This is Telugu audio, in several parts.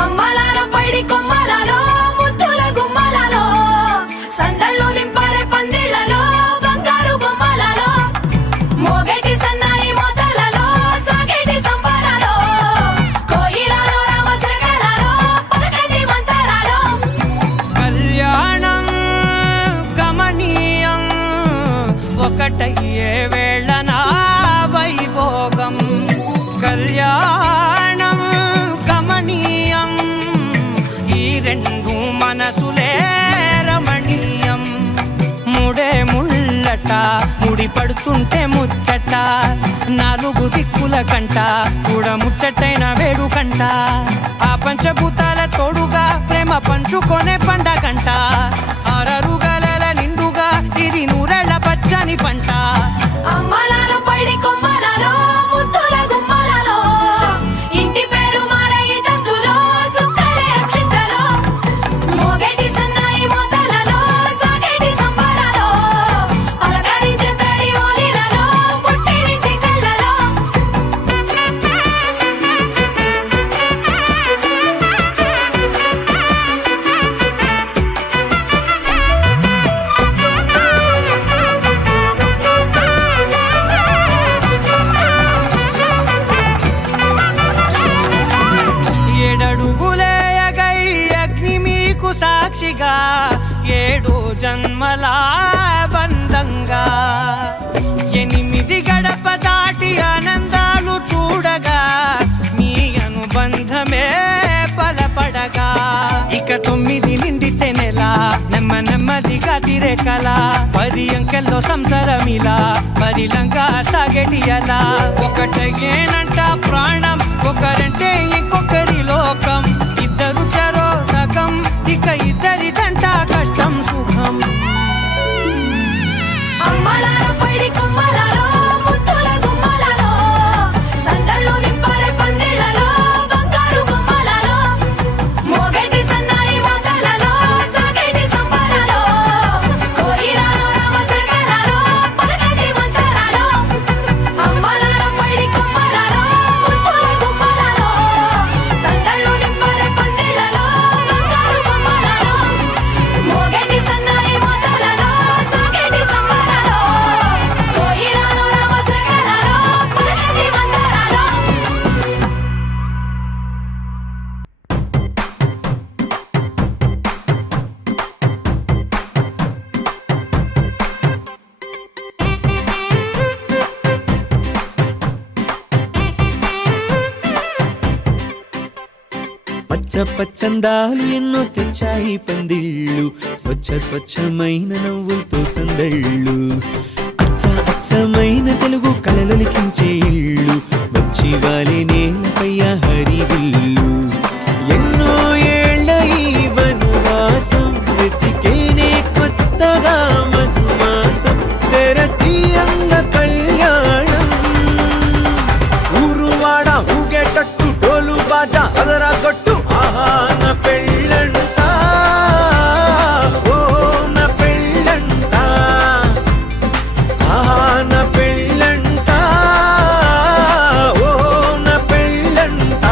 అమ్మలాలో పైడి కొమ్మలలో ముద్దుల గుమ్మలలో సందళ్ళు నింపారే పందిళ్లలో బంగారు బొమ్మలలో మోగేటి సన్నాయి మోతలలో సాగేటి సంబరాలో కోయిలలో రామశకలలో పలకండి మంతరాలో కళ్యాణం గమనీయం ఒకటయ్యే వేళ నా వైభోగం కళ్యాణం గమనీయం ఈ రెండు మనసులే రమణీయం ముడే ముళ్ళట ముడి పడుతుంటే ముచ్చట నాలుగు దిక్కుల కంట చూడ ముచ్చటైన వేడుకంట ఆ పంచభూతాల తోడుగా ప్రేమ పంచుకొనే పండగంట ఆరరుగల నిండుగా ఇది నూరెళ్ళ పచ్చని పంట అమ్మలాలో పైడి కొమ్మలలో ముద్దుల గుమ్మలలో ఇంటి పేరు మారయి తందులో చుక్కలే అక్షింతలో మోగేటి సన్నాయి మోతలలో సాగేటి సంబరాలో పలకరించే తడి ఓలిలలో పుట్టినింటి కళ్ళలో ఏడడుగులేయగై అగ్ని మీకు సాక్షిగా ఏడు జన్మల బంధంగా ఎనిమిది గడప దాటి ఆనందాలు చూడగా మీ అనుబంధమే బలపడగా ఇక 9 నిండితే నెల నెమ్మదిగా తిరేకల 10 అంకెల్లో సంసారమిలా పరిలంగా సాగేటి అలా ఒకటేనంట ప్రాణం ఒకరంటే ఇంకొకరి లోకం ఇద్దరు చరో సగం ఇక ఇద్దరిదంట కష్టం సుఖం అమ్మలాలో పైడి కొమ్మలలో ముద్దుల గుమ్మలలో సందళ్ళు నింపారే పందిళ్లలో బంగారు బొమ్మలలో మోగేటి సన్నాయి మోతలలో సాగేటి సంబరాలో కోయిలలో రామశకలలో పలకండి మంతరాలో అమ్మలాలో పైడి కొమ్మలలో ముద్దుల గుమ్మలలో సందళ్ళు నింపారే పందిళ్లలో బంగారు బొమ్మలలో మోగేటి సన్నాయి మోతలలో సాగేటి సంబరాలో కోయిలలో రామశకలలో పలకండి మంతరాలో పచ్చ పచ్చందాలు ఎన్నో తెచ్చాయి పందిళ్ళు స్వచ్ఛమైన నవ్వులతో సందళ్ళు అచ్చమైన తెలుగు కళలొలికించే ఇళ్ళు వచ్చి వాలి నేలపై హరివిల్లు ఎన్నో ఏళ్ళ ఈ వనవాసం వెతికేనే కొత్తగా మధుమాసం తెరతీయంగ కళ్యాణం ఊరువాడ ఊగేటట్టు డోలు బాజా అదరా కొట్టు ఆహా నా పెళ్ళంట ఓ నా పెళ్ళంట ఆహా నా పెళ్ళంట ఓ నా పెళ్ళంట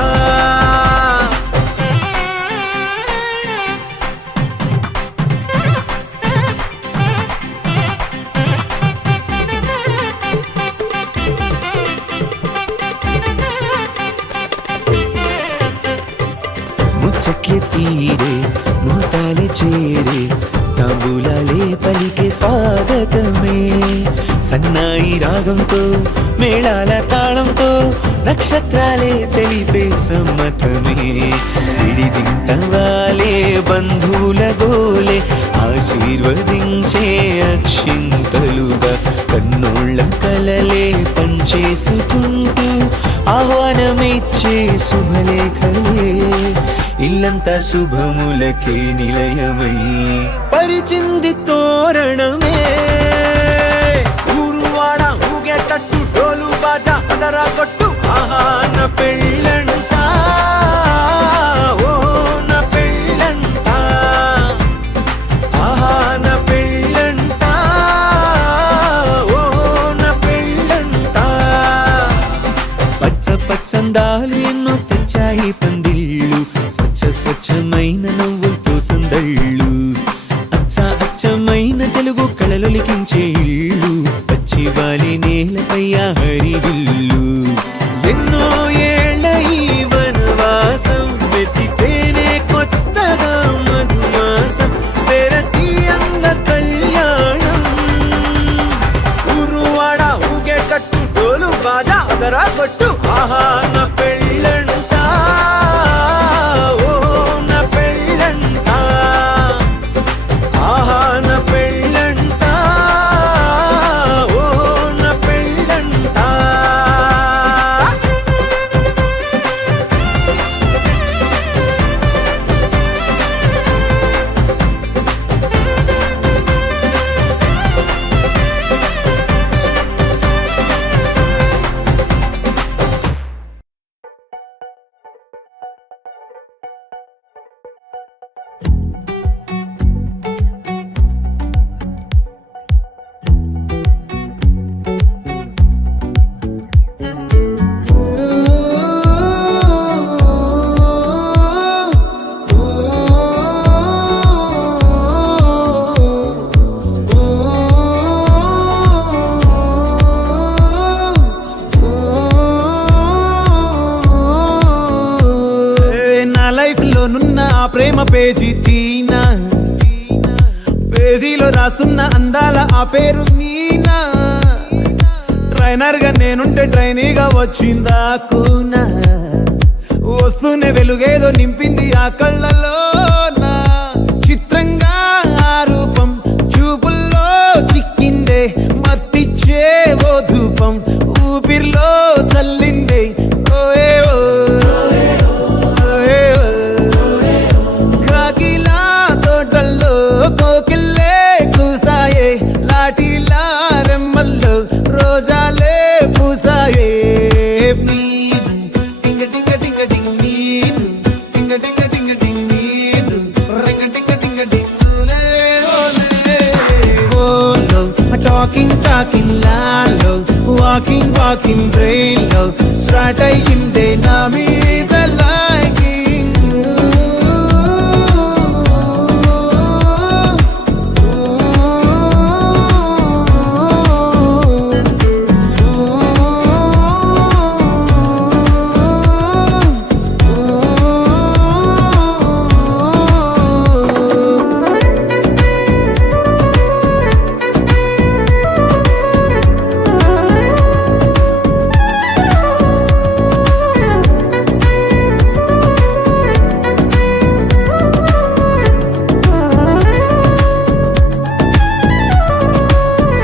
ముచ్చట్లే తీరే ముహూర్తాలే చేరే తాంబూలాలే పలికే స్వాగతమే సన్నాయి రాగంతో మేళాల తాళంతో నక్షత్రాలే తెలిపే సమ్మతమే విడిదింటవాలే బంధువుల గోలే ఆశీర్వదించే అక్షింతలుగా కన్నోళ్ళ కలలే పంచేసుకుంటూ ఆహ్వానమిచ్చే శుభలేఖలే ఇల్లంతా శుభములకే నిలయమై పరిచింది తోరణమే ఊరువాడ ఊగేటట్టు డోలు బాజా అదరా కొట్టు ఆహా నా పెళ్ళంట ఓ నా పెళ్ళంట ఆహా నా పెళ్ళంట ఓ నా పెళ్ళంట పచ్చందాలు ఎన్నో తెచ్చాయి పందిళ్ళు స్వచ్ఛ ఆహా నా పెళ్ళంట ఓ నా పెళ్ళంట ఆహా నా పెళ్ళంట ఓ నా పెళ్ళంట నా లైఫ్ లో నున్న ఆ ప్రేమ పేజీ తీనా పేజీలో రాసున్న అందాల ఆ పేరు మీనా ట్రైనర్ గా నేనుంటే ట్రైనీగా వచ్చిందా కూనా వస్తూనే వెలుగేదో నింపింది ఆ కళ్ళలో నా చిత్రంగా ఆ రూపం చూపుల్లో చిక్కిందే మత్తిచ్చే ఓ ధూపం ఊపిరిలో చల్లిందే ఓయే ఓ కాకిలా తోటల్లో కోకిల్లే కూసాయే లాఠీలా రెమ్మల్లో రోజాలే పూసాయే టింగ టింగ టింగ టింగ్ నీరు టింగ టింగ టింగ టింగ్ నీరు రింగ టింగ టింగ టింగులే ఓలో టాకింగ్ లాలో వాకింగ్ బ్రెయిన్లో స్టార్ట్ అయ్యిందే నా మీద లైకింగ్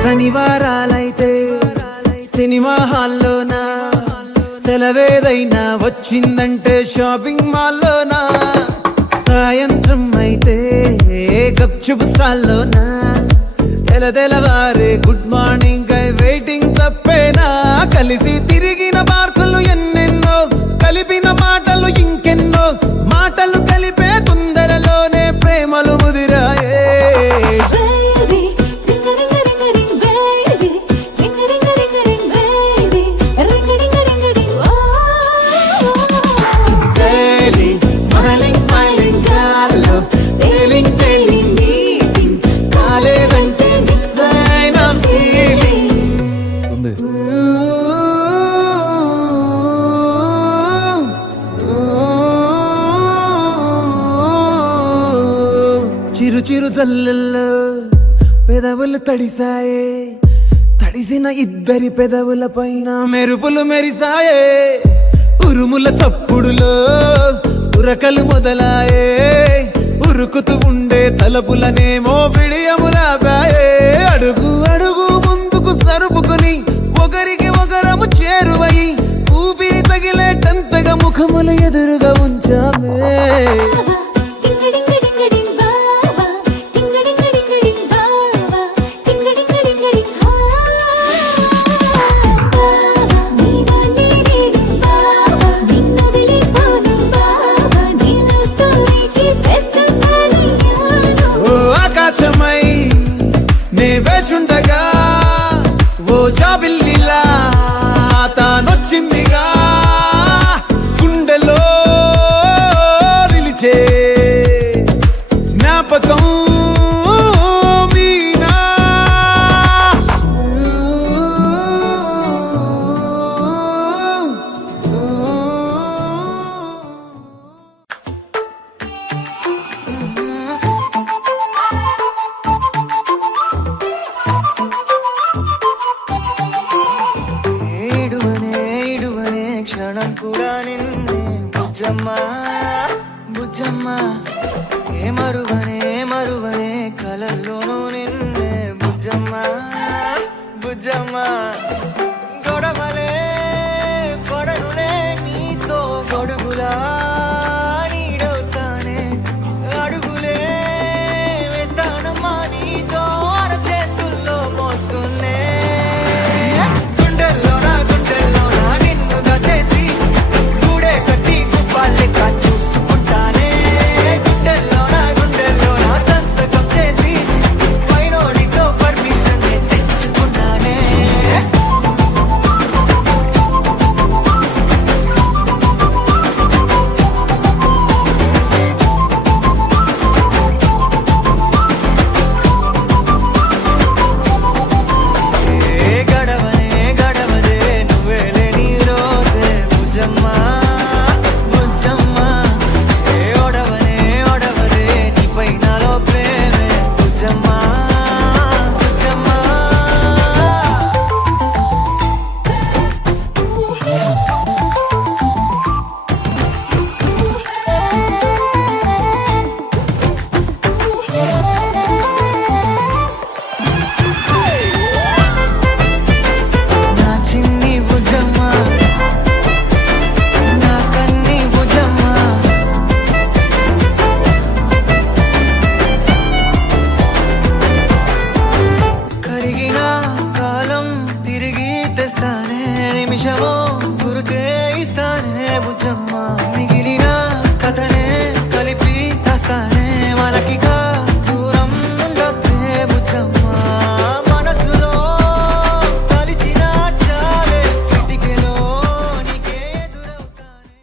శనివారాలైతే సినిమా హాల్లోనా సెలవేదైనా వచ్చిందంటే షాపింగ్ మాల్లోనా సాయంత్రం అయితే గప్చుప్ స్టాల్లోనా తెలవారే గుడ్ మార్నింగ్ ఐ వెయిటింగ్ తప్పేనా కలిసి తిరిగిన పార్కులు ఎన్నెన్నో కలిపిన మాటలు ఇంకెన్నో మాటలు కలిపే తొందరలోనే ప్రేమలు ముదిరాయే చిరు చిరు జల్లెల్లో పెదవులు తడిసాయే తడిసిన ఇద్దరి పెదవుల పైన మెరుపులు మెరిసాయే ఉరుముల చప్పుడులో ఉరకలు మొదలాయే ఉరుకుతూ ఉండే తలపులనేమో బిడియములాపాయే అడుగు అడుగు ముందుకు సరుపుకుని ఒకరికి ఒకరము చేరువై ఊపిరి తగిలేటంతగా ముఖములు ఎదురుగా ఉంచామే నే వేచుండగా ఓ జాబిల్లిలా తానొచ్చిందిగా గుండెలో నిలిచే ప్రాణం కూడా నిన్నే బుజ్జమ్మ బుజ్జమ్మ ఏ మరువనే కలల్లోనూ నిన్నే బుజ్జమ్మ బుజ్జమ్మ గొడవలే పడనులే నీతో గొడుగులా నీడవుతానే అడుగులే వేస్తానమ్మా నీతో అరచేతుల్లో మోస్తున్నే గుండెల్లోనా నిన్నుగా చేసి గూడే కట్టి గుప్పాలెక్క చూసుకుంటానే గుండెల్లోనా సంతకం చేసి పైనోడితో పర్మిషన్ తెచ్చుకున్నానే ఏ గడవదే నువ్వే లేని రోజే బుజ్జమ్మ బుజ్జమ్మ ఏ ఒడవదే నీపై నాలో ప్రేమే బుజ్జమ్మ బుజ్జమ్మ నా చిన్ని బుజ్జమ్మ నా కన్ని బుజ్జమ్మ కరిగిన కాలం తిరిగి తెస్తానే నిమిషమో గురుతే ఇస్తానే బుజ్జమ్మ మిగిలిన కథనే కలిపి తెస్తానే మనకిగా దూరం ఉండొద్దే బుజ్జమ్మ మనసులో తలిచిన చాలే చిటికెలో నీకే ఎదురవుతానే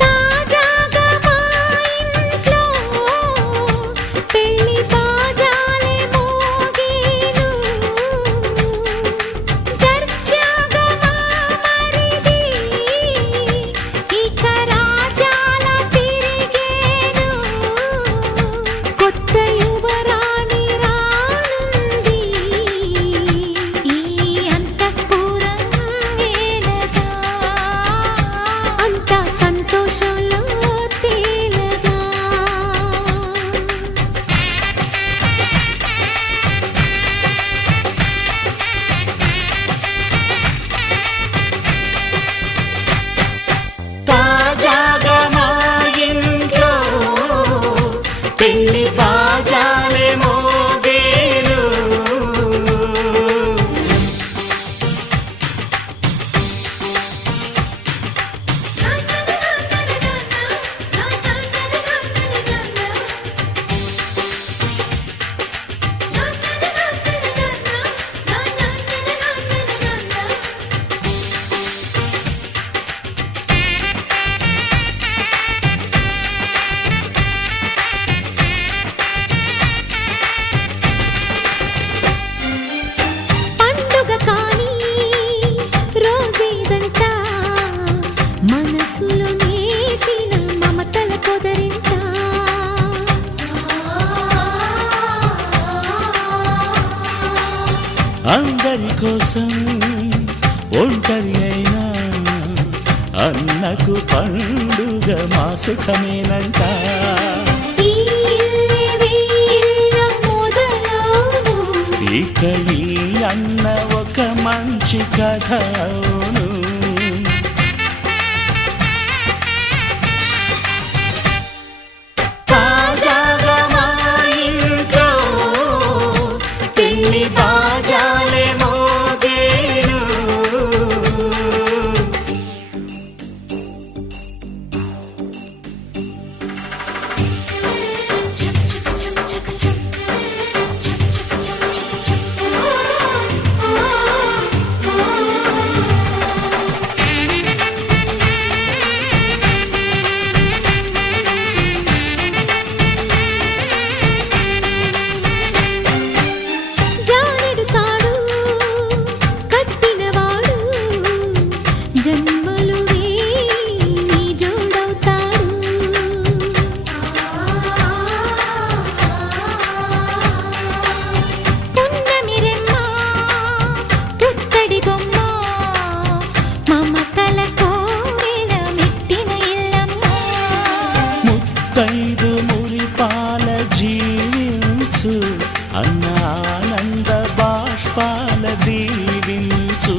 తాజాగా మా ఇంట్లో పెళ్లి బాజాలే మోగేను దర్జాగా మా మరిది ఇక రాజాల తిరిగేను కొత్త యువరాణి రానుంది ఈ అంతఃపురం ఏలగా అంతా సంతోషంలో తేలగా తాజాగా మా ఇంట్లో పెళ్లి బాజాలే మోగేను పండుగ కానీ రోజేదంట మనసులో నేసిన మమతల పొదరింట అందరి కోసం ఒంటరి అయినా అన్నకు పండుగ మా సుఖమేనంట ఈ ఇల్లే వీళ్ళ మొదలవును ఇక ఈ అన్న ఒక మంచి కథ అవును తాజాగా మా ఇంట్లో పెళ్లి బాజాలే మోగేను చక చక చక చక చక చక చక చక చక జన్మలు వేయి నీ జోడవుతాడు పున్నమిరెమ్మ పుత్తడి బొమ్మ మమతల కోవెల మెట్టిన ఇల్లమ్మ ముత్తైదు మురిపాల జీవించు అన్న ఆనంద బాష్పాల దీవించు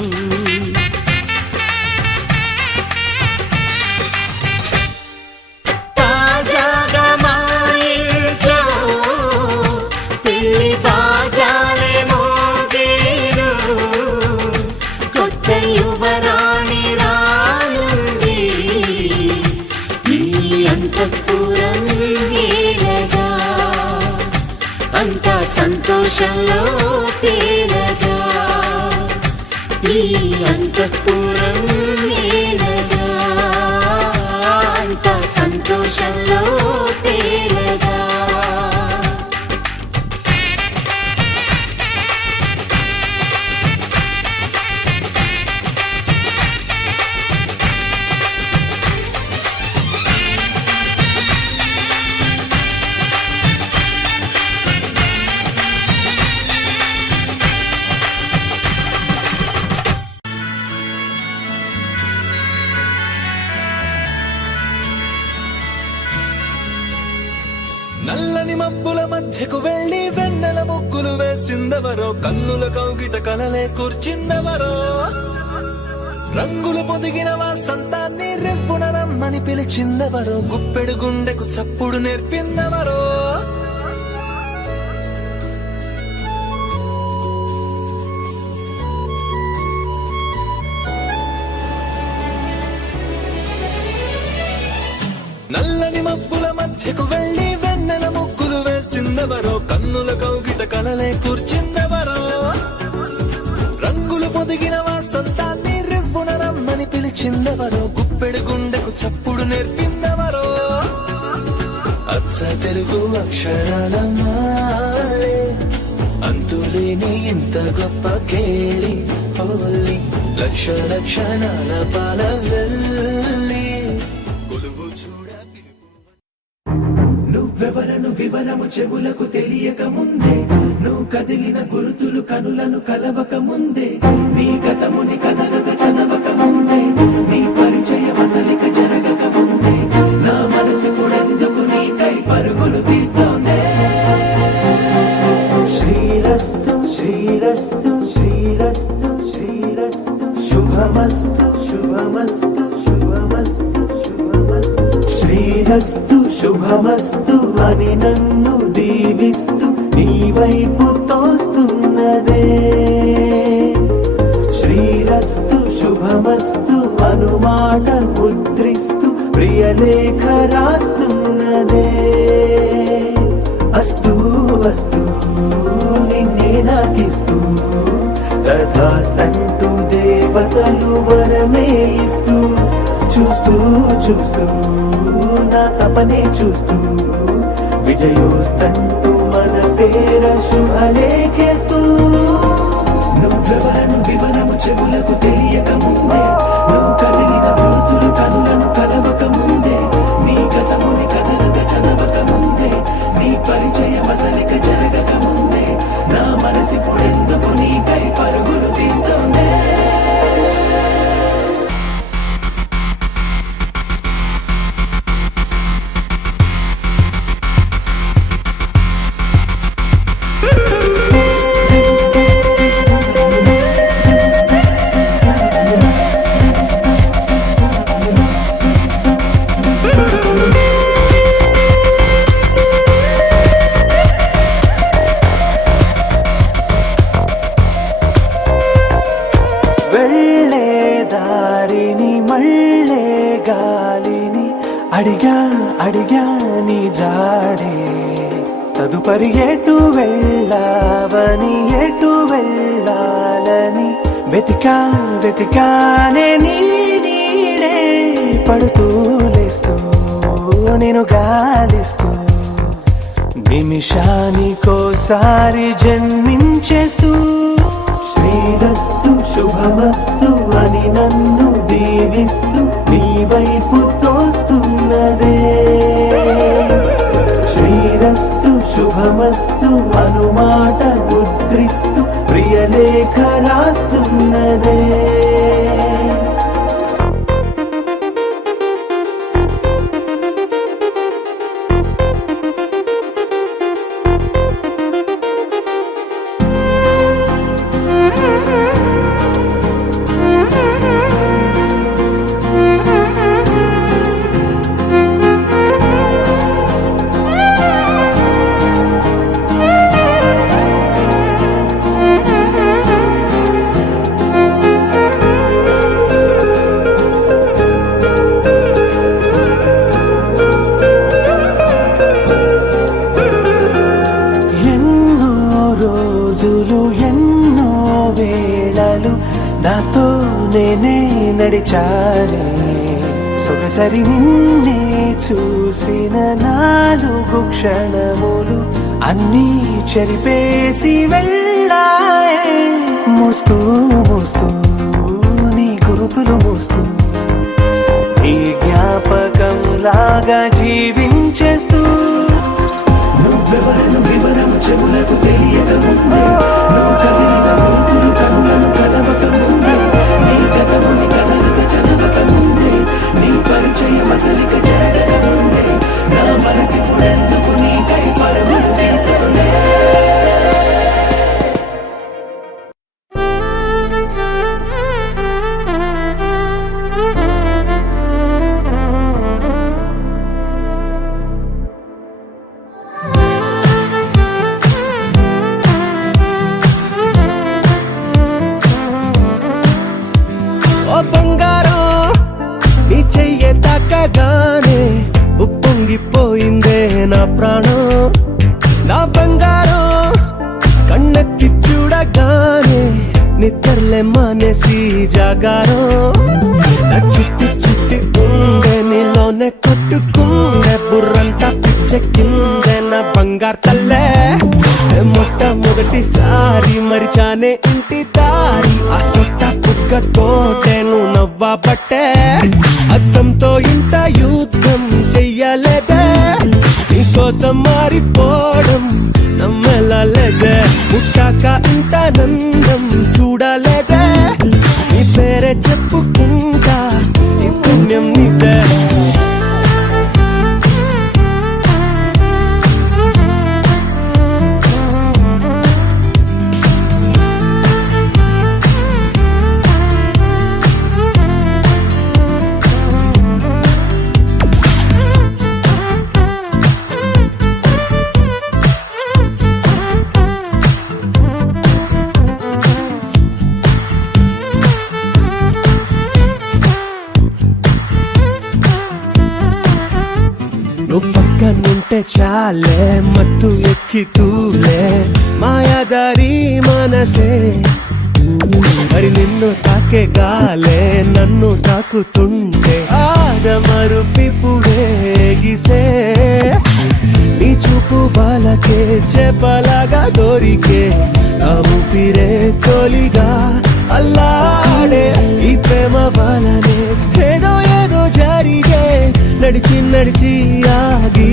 తాజాగా మా ఇంట్లో పెళ్లి బాజాలే మోగేను కొత్త యువరాణి రానుంది ఈ అంతఃపురం ఏలగా అంతా సంతోషంలో తేలగా ఈ అంతఃపురం ఏలగా అంతా సంతోషంలో తేలగా నల్లని మబ్బుల మధ్యకు వెళ్లి వెన్నెల ముగ్గులు వేసిందెవరో కన్నుల కౌగిట కలలే కూర్చిందెవరో రంగులు పొదిగిన వాసంతాన్ని రెవ్వున రమ్మని పిలిచిందెవరో గుప్పెడు గుండెకు చప్పుడు నేర్పిందెవరో నల్లని మబ్బుల మధ్యకు వెళ్లి వెన్నెల ముగ్గులు వేసిందెవరో కన్నుల కౌగిట కలలే కూర్చిందెవరో రంగులు పొదిగిన వాసంతాన్ని రెవ్వున రమ్మని పిలిచిందెవరో గుప్పెడు గుండెకు చప్పుడు నేర్పిందెవరో అచ్చ తెలుగు అక్షరాల మాలే అంతులేని ఇంత గొప్ప కేళి హోలీ లక్ష లక్షణాల పాల వెళ్ళి కొలువు చూడ నువ్వెవరను వివరము చెవులకు తెలియక ముందే నువ్వు కదిలిన గురుతులు కనులను కలవక ముందే నీ గతముని కథలుగా చదవక ముందే నీ పరిచయ వసలిక జరగక ముందే నా మనసు పొడెందుకు నీకై పరుగులు తీస్తోందే శ్రీరస్తు శ్రీరస్తు శ్రీరస్తు శ్రీరస్తు శుభమస్తు శుభమస్తు శుభమస్తు శుభమస్తు శ్రీరస్తు శుభమస్తు అని నన్ను దీవిస్తూ నీ వైపు తోస్తున్నదే శ్రీరస్తు శుభమస్తు అనుమాట ముద్రిస్తూ ప్రియలేఖ రాస్తున్నదే అస్తు అస్తు నిన్నే నాకిస్తూ తథాస్తంటూ దేవతలు వరమే ఇస్తూ చూస్తూ చూస్తూ నా తపనే చూస్తూ విజయోస్తంటూ మన పేర శుభలేఖేస్తూ నువ్వెవరను వివరము చెవులకు తెలియక ముందే నువ్వు కదిలిన గుర్తులు కనులను కలవక ముందే నీ గతముని కథలుగా చదవక ముందే నీ పరిచయ వసలిక జరగక ముందే నా మనసి పొడెందుకు నీకై పరుగులు తీస్తోందే వెళ్ళే దారిని మళ్ళే గాలిని అడిగా అడిగా నీ జాడే తదుపరి ఎటు వెళ్ళావని ఎటు వెళ్ళాలని వెతికా వెతికానే నీ నీడే పడుతూ లేస్తూ నేను గాలిస్తూ నిమిషానికోసారి జన్మించేస్తూ శ్రీరస్తు శుభమస్తు అని నన్ను ఊగిస్తూ నీ వైపు తోస్తున్నదే శ్రీరస్తు శుభమస్తు అనుమాట ముద్రిస్తూ ప్రియలేఖ రాస్తున్నదే ఎన్నో వేళలు నాతో నేనే నడిచానే సొగసరి నిన్నే చూసిన 4 క్షణములు అన్నీ చెరిపేసి వెళ్ళాయే మోస్తూ మోస్తూ నీ గురుతులు మోస్తూ ఈ జ్ఞాపకం లాగా జీవించేస్తూ నువ్వెవరను వివరము చెవులకు తెలియక ముందే నువ్వు కదిలిన గురుతులు కనులను కలవక ముందే నీ గతముని కదలిక చదవక ముందే నీ పరిచయం అసలిక జరగక ముందే నా మనసిప్పుడెందుకు నీకై పరుగులు తీస్తుందే బంగారం నీ చెయ్యే తాకగానే ఉప్పొంగిపోయిందే నా ప్రాణం నా బంగారం కన్నెత్తి చూడగానే నిద్రలే మానేసి జాగారం నా చుట్టి చుట్టి ఉండే నీలోనే కొట్టుకుండే బుర్రంతా పిచ్చెక్కిందే నా బంగారు తల్లే మొట్టమొదటిసారి మరిచానే ఇంటి దారి ఆ సొట్ట పుక్కతోటేను నవ్వబట్టే అద్దంతో ఇంత యుద్ధం చెయ్యలేదే నీకోసం మారిపోవడం నమ్మలేదే పుట్టాక ఇంత నందం చూడలేదే నీ పేరే చెప్పుకుంటా నీ పుణ్యం నీదే నువ్వు పక్కనుంటే చాలే మత్తు ఎక్కి తూలే మాయాదారి మనసే మరి నిన్ను తాకే గాలే నన్ను తాకుతుంటే ఆదమరుపిప్పుడే గిసే నీ చూపు వాళ్ళకే చెప్పలాగా దొరికే నా ఊపిరే తొలిగా అల్లాడే ఈ ప్రేమ వాళ్ళనే ఏదో ఏదో జరిగే నడిచి నడిచి ఆగి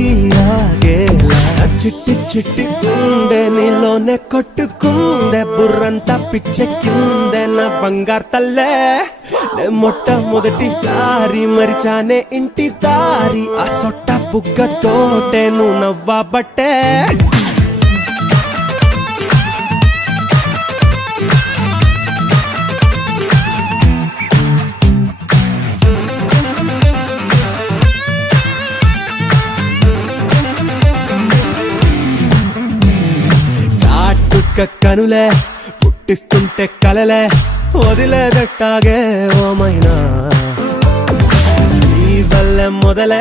ఆగేలా చిట్టి చిట్టి గుండె నీలోనే కొట్టుకుందే బుర్రంతా పిచ్చెక్కిందే నా బంగారు తల్లే మొట్టమొదటిసారి మరిచానే ఇంటి దారి ఆ సొట్ట బుగ్గతోటే నువ్వు నవ్వబట్టే కనులే పుట్టిస్తుంటే కలలే వదిలేదట్టాగే ఓమైనా ఈ వల్లే మొదలే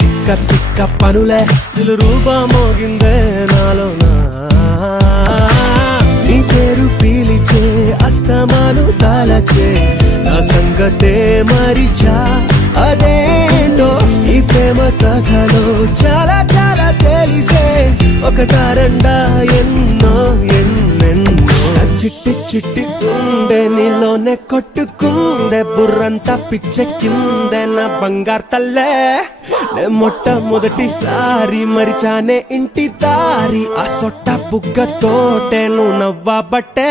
తిక్క తిక్క పనులే ఇల్లు రూపమోగిందే నాలోనా నీ పేరు పీలిచే అస్తమాను తాళచే నా సంగతే మరిచా అదేంటో ఈ ప్రేమ కథలో చాలా చాలా తెలిసే ఒకటారండా ఎన్నో ఎన్నెన్నో చిట్టి చిట్టి గుండె నీలోనే కొట్టుకుందే బుర్రంతా పిచ్చెక్కిందే నా బంగారు తల్లే నే మొట్టమొదటిసారి మరిచానే ఇంటి దారి ఆ సొట్ట బుగ్గతోటే నువ్వు నవ్వబట్టే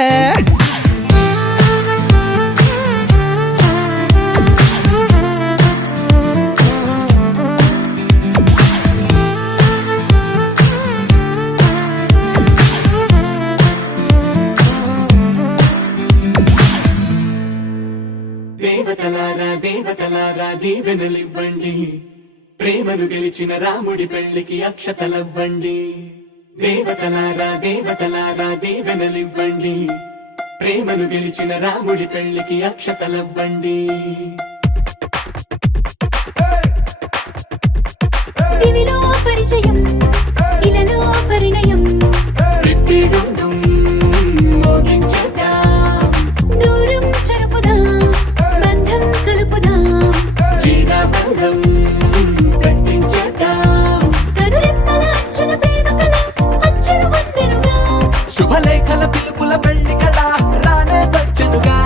దేవతలారా దేవతలారా దీవెనలివ్వండి ప్రేమను గెలిచిన రాముడి పెళ్లికి అక్షతలవ్వండి దేవతలారా దేవతలారా దీవెనలివ్వండి ప్రేమను గెలిచిన రాముడి పెళ్లికి అక్షతలవ్వండి దివిలో పరిచయం ఇలలో పరిణయం రిట్టిడుండుం మోగించేద్దాం దూరం చెరుపుదాం బంధం కలుపుదాం జీరాబంధం కట్టించేద్దాం కనురెప్పల అంచుల ప్రేమ కళ అచ్చరు వందెనుగా శుభలేఖల పిలుపుల పెళ్లి కదా రానే వచ్చనుగా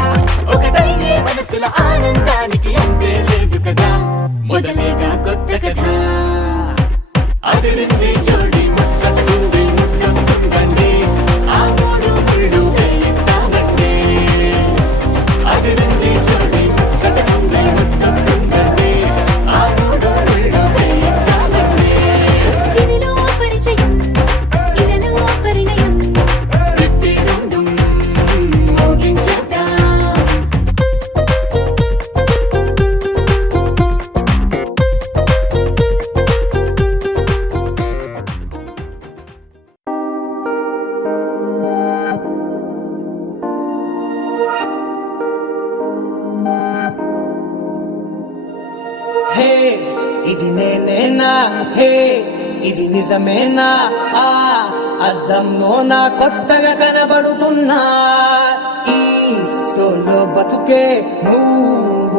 ఒకటయ్యే మనసుల ఆనందానికి అంతే లేదు కదా మొదలేగా కొత్త కథ అదిరింది జోడి ముచ్చటకుంది ముద్దొస్తుందండి ఆ మూడు ముళ్ళు వేయిద్దామండి అదిరింది జోడి ముచ్చటకుంది ముద్దొస్తుందండి ఆ మూడు ముళ్ళు వేయిద్దామండి దివిలో పరిచయం ఇలలో పరిణయం రిట్టిడుండుం మోగించేద్దాం హే ఇది నేనేనా హే ఇది నిజమేనా ఆ అద్దంలో నా కొత్తగా కనబడుతున్నా ఈ సోలో బతుకే నువ్వు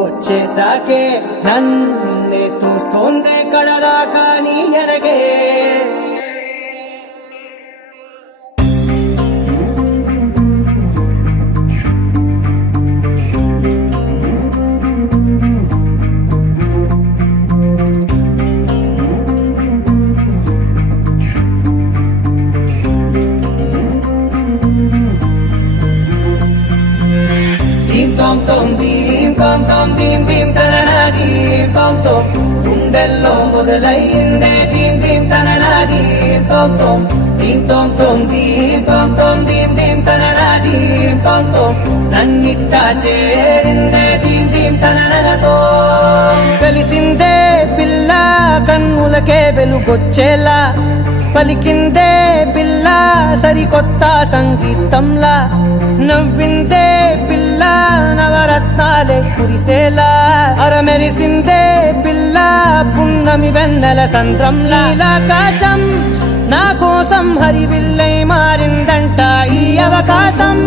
వచ్చేసాకే నన్నే తోస్తోందే కడదాకా నీ ఎనగే ధీం తోం తోం ధీం తోం తోం ధీం ధీం తననా ధీం తోం తోం గుండెల్లో మొదలయ్యిందే ధీం ధీం తననా ధీం తోం తోం ధీం తోం తోం ధీం తోం తోం ధీం ధీం తననా ధీం తోం తోం నన్నిట్టా చేరిందే ధీం ధీం తననతో కలిసిందే పిల్ల కన్నులకే వెలుగొచ్చేలా పలికిందే పిల్ల సరికొత్త సంగీతంలా నవ్విందే పిల్ల నవరత్నాలే కురిసేలా అరమెరిసిందే పిల్ల పున్నమి వెన్నెల సంద్రంలా ఆకాశం నా కోసం హరివిల్లై మారిందంట ఈ అవకాశం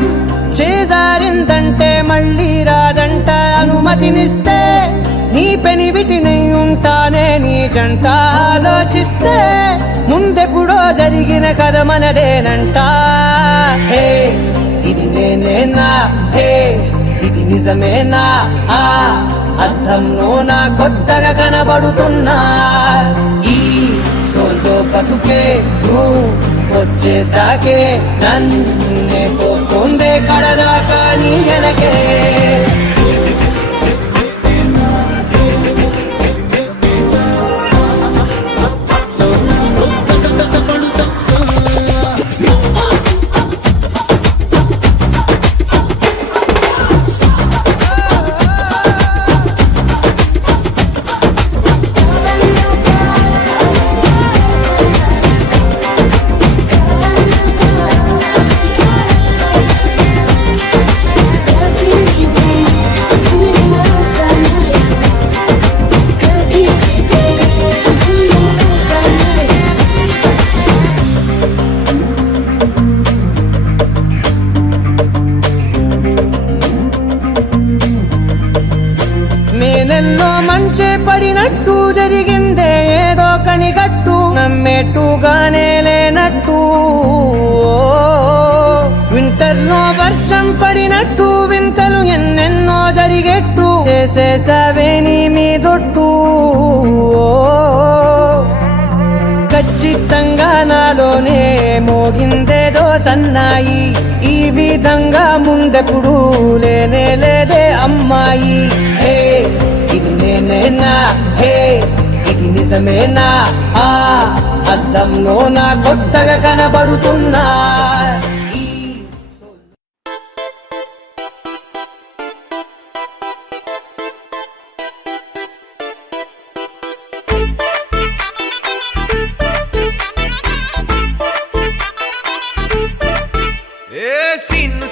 చేజారిందంటే మళ్ళీ రాదంట అనుమతినిస్తే నీ పెనివిటినై ఉంటానే నీ జంట ఆలోచిస్తే ముందెప్పుడో జరిగిన కథ మనదేనంట హే ఇది నేనేనా హే ఇది నిజమేనా ఆ అర్థంలో నా కొత్తగా కనబడుతున్నా ఈ సోల్తో బతుకే నువ్వు వచ్చేసాకే నన్నే పోతుందే కడదాకా నీ వెనకే నేనెన్నో మంచే పడినట్టు జరిగిందే నమ్మేట్టుగానే లేనట్టు వింటర్లో వర్షం పడినట్టు వింతలు ఎన్నెన్నో జరిగేట్టు చేసేసావే నీ మీదొట్టు ఖచ్చితంగా నాలోనే మోగిందేదో సన్నాయి ఈ విధంగా ముందెప్పుడు లేనే లేదే అమ్మాయి హే ఇది నేనేనా హే ఇది నిజమేనా ఆ అద్దంలో నా కొత్తగా కనబడుతున్నా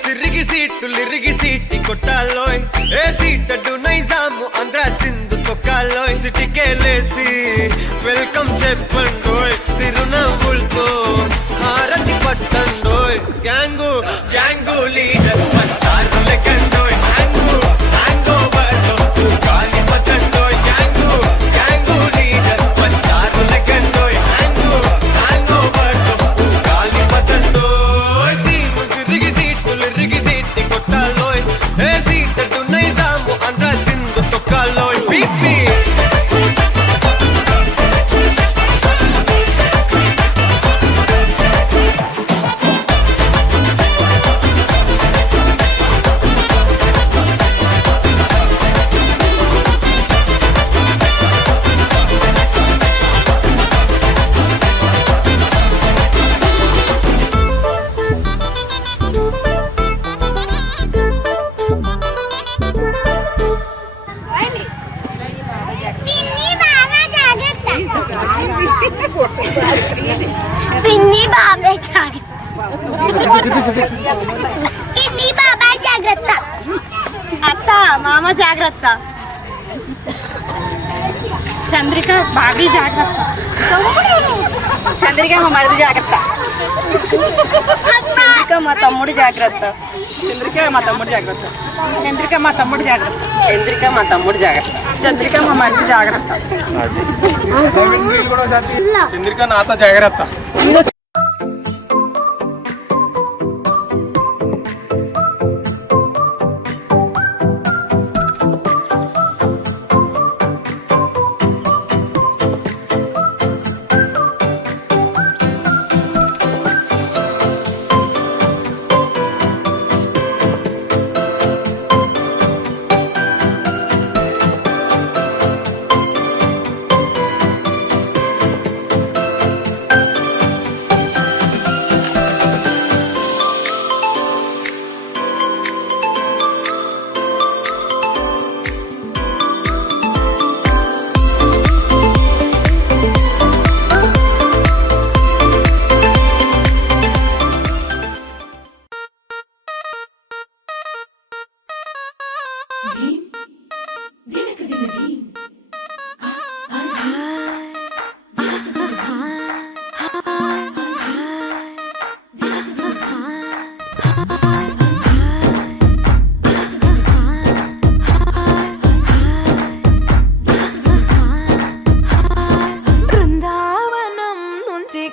సిరిగి సీటి కొట్టాలోయ్ ఏ సీటడు నైజాము ఆంధ్ర సింధు తొక్కాలోయ్ సిటీకేలేసి వెల్కమ్ చెప్పండోయ్ సిరునవ్వులతో హారతి పట్టండోయ్ గ్యాంగు గ్యాంగు లీడర్ పంచారు లెక్కండోయ్ హ్యాంగు హ్యాంగ్ ఓవర్లో గాలి పట్టండోయ్ గ్యాంగు గ్యాంగు లీడర్ పంచారు లెక్కండోయ్ హ్యాంగు హ్యాంగ్ ఓవర్లో గాలి పట్టండోయ్ సీము సిరిగి సీటి కొట్టాలోయ్ ఏ సీటడు నైజాము ఆంధ్ర సింధు తొక్కాలోయ్ బీపీ పిన్ని బాబాయ్ జాగ్రత్త పిన్ని బాబాయ్ జాగ్రత్త అత్త మామ జాగ్రత్త చంద్రిక బాబీ జాగ్రత్త చంద్రిక మా మరిది జాగ్రత్త చంద్రిక మా తమ్ముడు జాగ్రత్త చంద్రిక మా తమ్ముడు జాగ్రత్త చంద్రిక మా తమ్ముడు జాగ్రత్త చంద్రిక మా తమ్ముడు జాగ్రత్త చంద్రిక మా మరిది జాగ్రత్త చంద్రిక నాతో జాగ్రత్త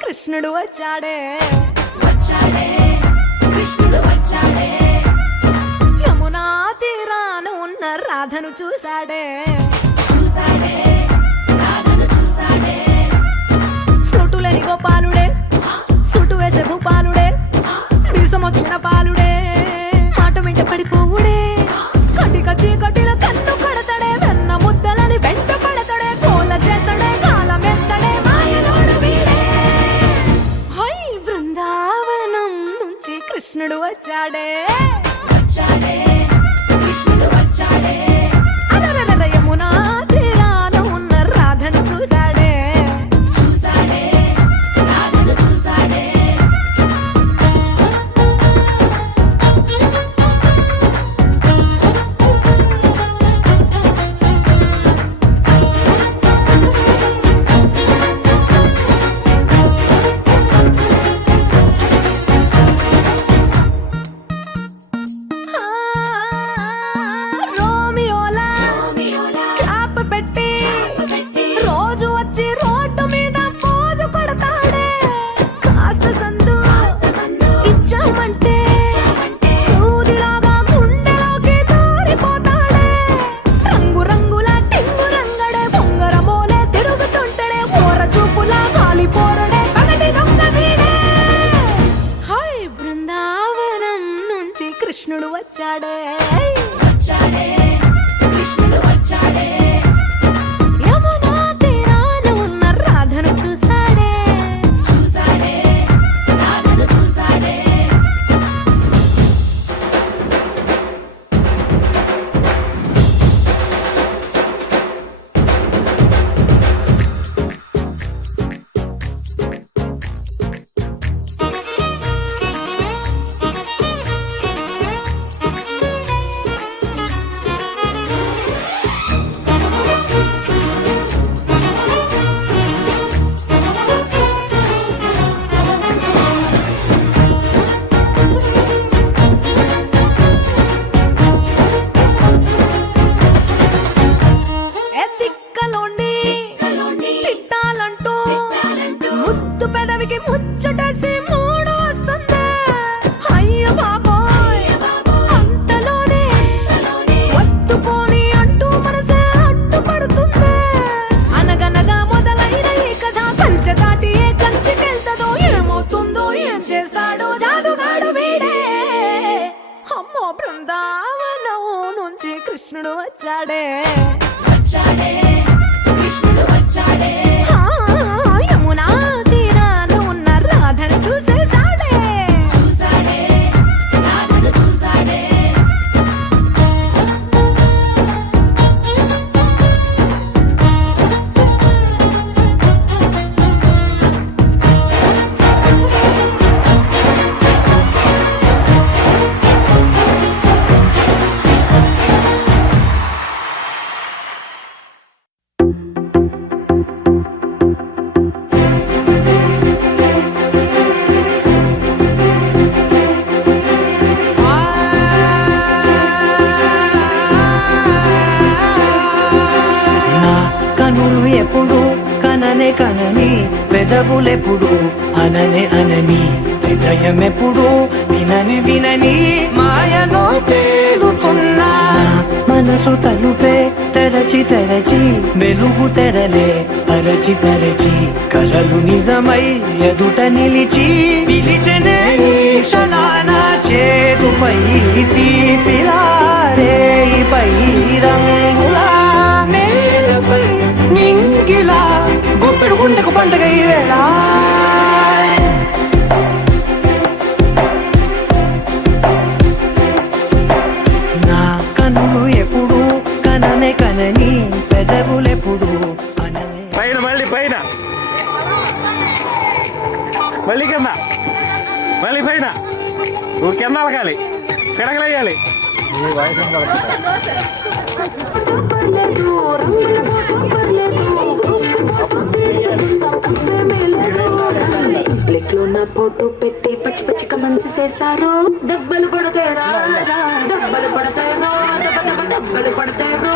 కృష్ణుడు వచ్చాడే కృష్ణుడు వచ్చాడే యమునా తీరాన ఉన్న రాధను చూశాడే రాధను చూసాడే ఫ్రూటులని గోపాలుడే సుటు వేసే భూపాలుడే వీసం వచ్చిన పాలుడే మాట వెంట పడిపోవుడే కటిక చీకటిల కన్ను కడతాడే వెన్న ముద్దలని వెంట పడతాడే కోల చేస్తాడే కాలం వేస్తాడే మాయలోడు వీడే హై బృందావనం నుంచి కృష్ణుడు వచ్చాడే కృష్ణుడు వచ్చాడే అలరలర యమునా తీరాన ఉన్న రాధను చూశాడే రాధను చూసాడే కృష్ణుడు వచ్చాడే యమునా తీరాన ఉన్న రాధను చూసేసాడే నా కనులు ఎప్పుడు కననే కనని పెదవులెప్పుడు అననే అనని హృదయం ఎప్పుడు వినని వినని మాయలో తేలుతున్నా మనసు తలుపే తెరచి తెరచి వెలుగు తెరలే పరచి పరచి కలలు నిజమై ఎదుట నిలిచి పిలిచెనే ఈ క్షణాన చేతుపై తీపిలారే పై రంగులా నేలపై నింగిలా గుప్పెడు గుండెకు పండుగ ఈ వేళ నా కన్నులు ఎప్పుడు కననే కనని పెదవులెప్పుడు అననే పైన మళ్ళీ కింద మళ్ళీ పైన నువ్వు కింద అలకాలి పిడకలేయాలి ప్లేట్లో నా ఫోటో పెట్టి పచ్చి పచ్చిగా మంచి చేశారు దెబ్బలు పడతారా దెబ్బలు పడతారో దెబ్బలు పడతారో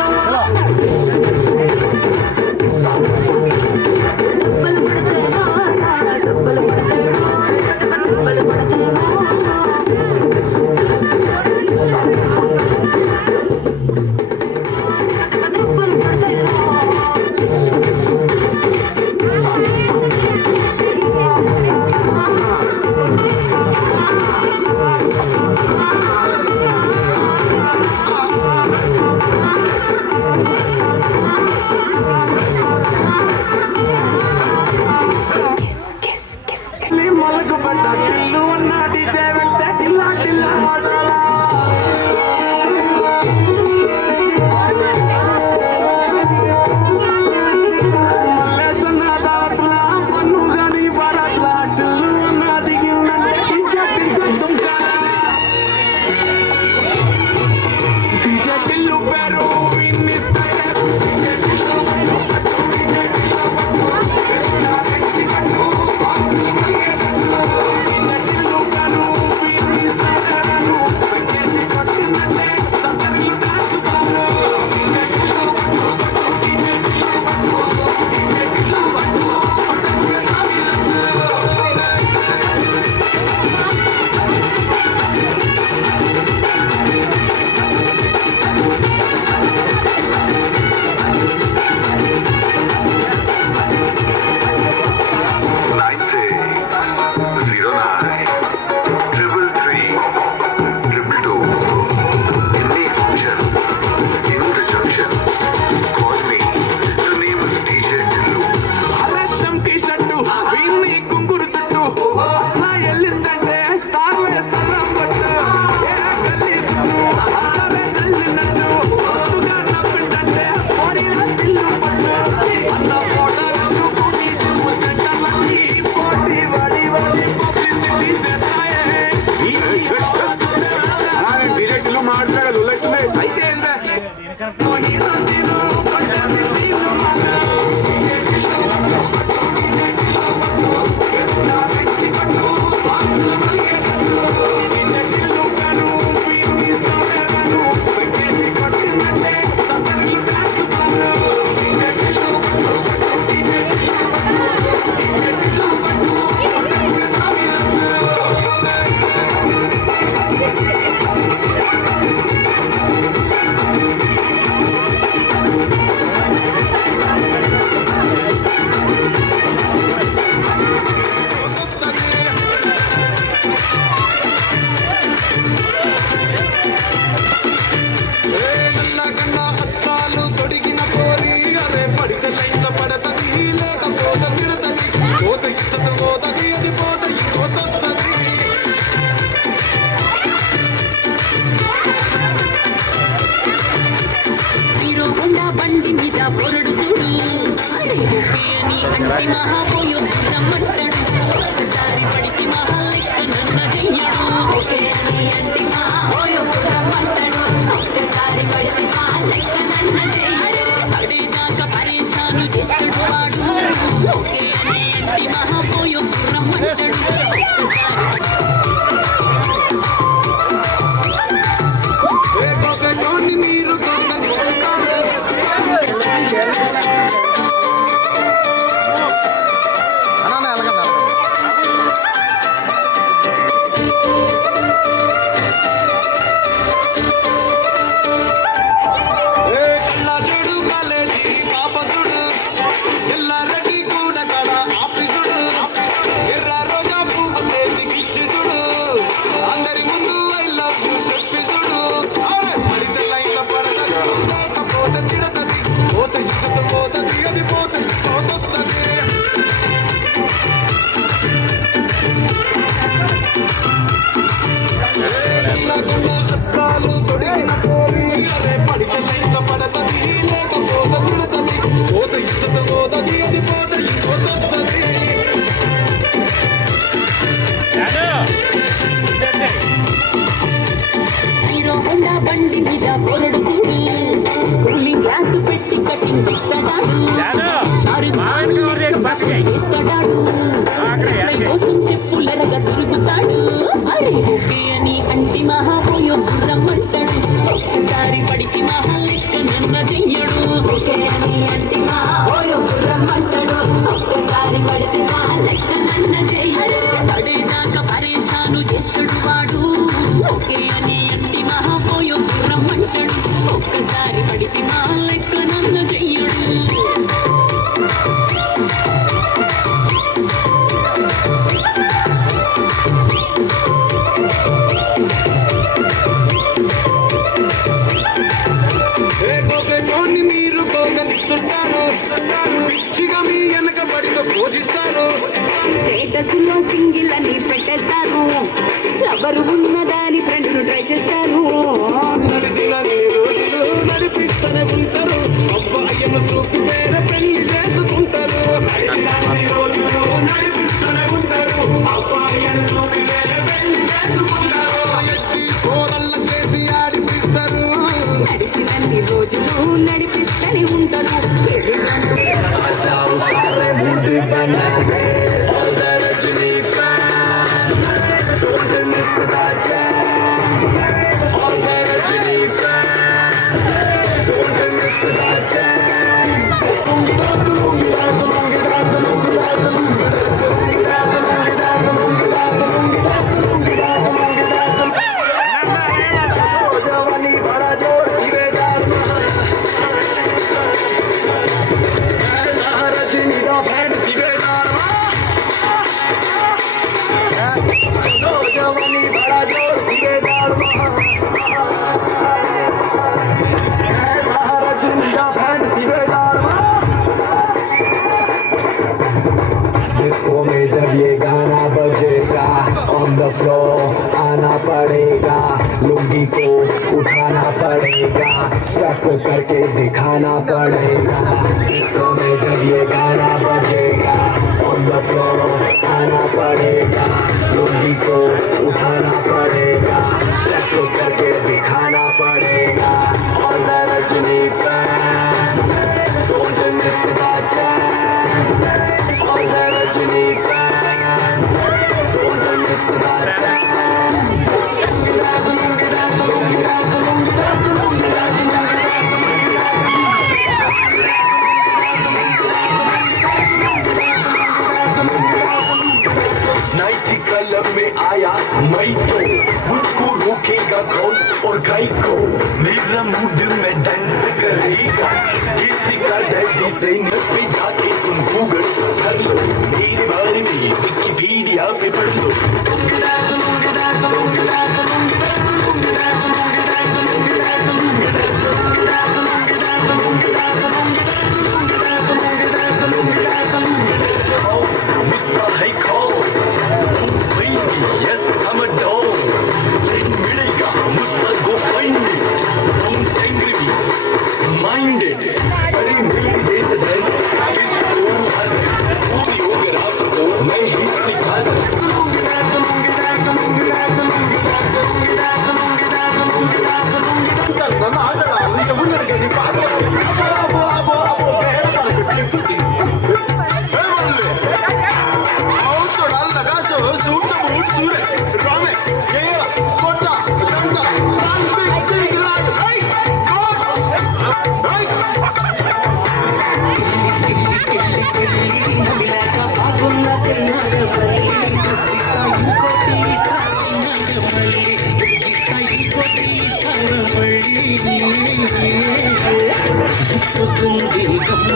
అంటి మహాపోయు రమ్మంటాడు ఒకసారి పడికి మహాలెక్క నన్న చెయ్యడు ఓకే అని అంటి మా ఓయో రమ్మంటాడు ఒక్కసారి పడితే మా లెక్క నన్న చెయ్యడు పడేదాకా పరేషాను చేస్తాడు వాడు ఓకే అని అంటి మహాపోయు రమ్మంటాడు ఒకటోని మీరు కళ్ళజోడు కాలేజీ పాపసుడు ఎల్లారెడ్డి కూడా కడ ఆఫీసుడు ఎర్ర రోజా పువ్వు చేతికిచ్చి చూడు అందరి ముందు ఐ లవ్ యూ చెప్పిసుడు పడితే లైన్ల పడతది లేకపోతే తిడతది పోత ఇచ్చత పోతది అది పోతే పోతొస్తది చక్రాలు తొడిగిన పోలి అరే పడితే లైన్ల పడతది లేకపోతే తిడతది పోత ఇచ్చత పోతది అది పోతే పోతొస్తది హీరో హోండా బండి మీద పొరడు చూడు కూలింగ్ గ్లాసు పెట్టి కటింగ్ ఇస్తాడు షారుఖ్ ఖాన్ చేస్తాడు కోసం చెప్పులెరగా తిరుగుతాడు అరే ఓకే అని అంటి మహాపోయో రమ్మంటాడు ఒక్కసారి పడికి మహా లెక్క నన్న చెయ్యడు ఓకే అని అంటి మా ఓయో రమ్మంటాడు ఒక్కసారి పడితే మా లెక్క నన్న చెయ్యడు పడేదాకా పరేషాను చేస్తాడు వాడు ఓకే అని అంటి మహాపోయో రమ్మంటాడు ఒక్కసారి పడికి మా లెక్క నన్న చెయ్యడు ఒకటోని మీరు పోగొస్తుంటారు పిచ్చిగా మీ వెనక పడితో పూజిస్తారు స్టేటస్ లో సింగిల్ అని పెట్టేస్తారు ఎవరు ఉన్నదాని ఫ్రెండ్ను ట్రై చేస్తారు నడిచిన రోజులు నడిపిస్తూనే ఉంటారు అబ్బాయిను చూపి వేరే పెళ్లి చేసుకుంటారు నడిపిస్తూనే ఉంటారు అబ్బాయిను చూపి వేరే పెళ్లి చేసుకుంటారు ఎత్తి కోరల్ల చేసి ఆడిపిస్తారు నడిచినన్ని రోజులు నడిపిస్తూనే ఉంటారు डिस्को में जब ये गाना बजेगा ऑन द फ्लोर आना पड़ेगा लुंगी को उठाना पड़ेगा स्टेप करके दिखाना पड़ेगा डिस्को में जब ये गाना बजेगा ऑन द फ्लोर आना पड़ेगा लुंगी को उठाना पड़ेगा स्टेप करके दिखाना पड़ेगा all the Rajini fan don't miss the chance all the Rajini fans don't miss that chance nighty colour में आया मैं तो मुझको रोकेगा कौन और गाय को मेरा मूड में डांस करेगा किसी का डैडी से नट पे जाके तुम गूगल कर लो मेरे बारे में विकिपीडिया पे पढ़ लो मुझसा है कौन yes I'm a dog लेकिन मिलेगा मुझसा go find me don't angry me minded अरे मिल जैसे किसको हर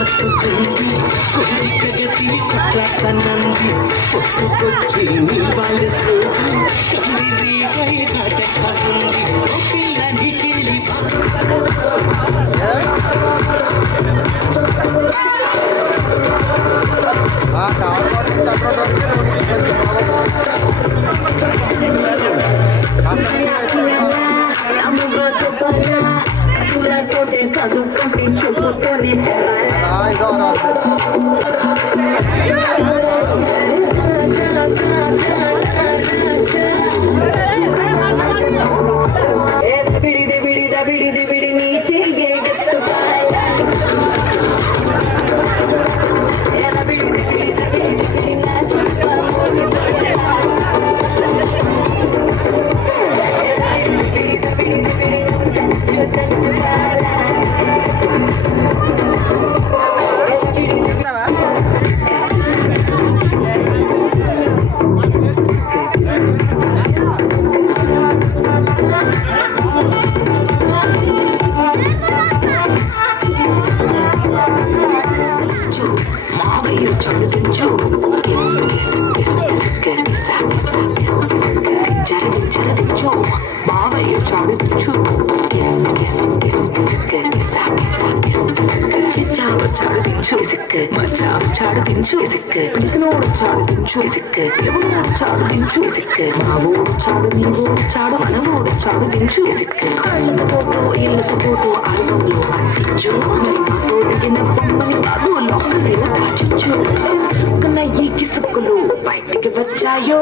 పట్టుకుంది కొద్దిగసి పట్లనంది పొట్టుకొచ్చి నీ బాల్యస్లో కందిరి పై కాటేస్తా ఉంది పిల్లని కిల్లి చదువుకుంటే చెప్పుకొని బిడి నీ చెయ్యే జరదించు మావయ్య చాడుచు చిచ్చావ చాడుదించు మచావ చాడుదించు పిలిచినోడు చాడుదించు ఎవరు చాడుదించు మావోడు చాడు నీవోడు చాడు మనవోడు చాడుదించు ఇళ్ళతో పోటు ఆల్బంలో అందించు తోడిగిన బొమ్మని బాబు లోకల్లో దాచించు సుక్కున ఈ కిసుక్కులు బయటికి వచ్చాయో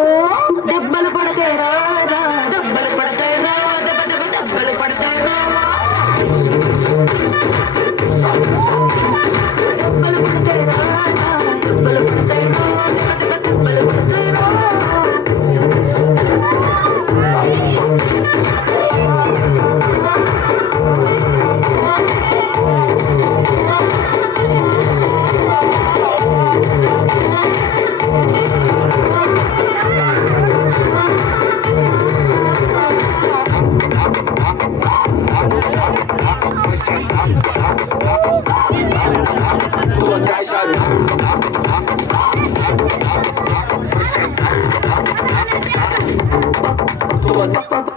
దెబ్బలు పడతాయి రాజా దెబ్బలు పడతాయి రా దెబ్బలు పడతాయి రా దెబ్బలు పడతాయి రాజా దెబ్బలు పడతాయి రా దెబ్బలు పడతాయి రా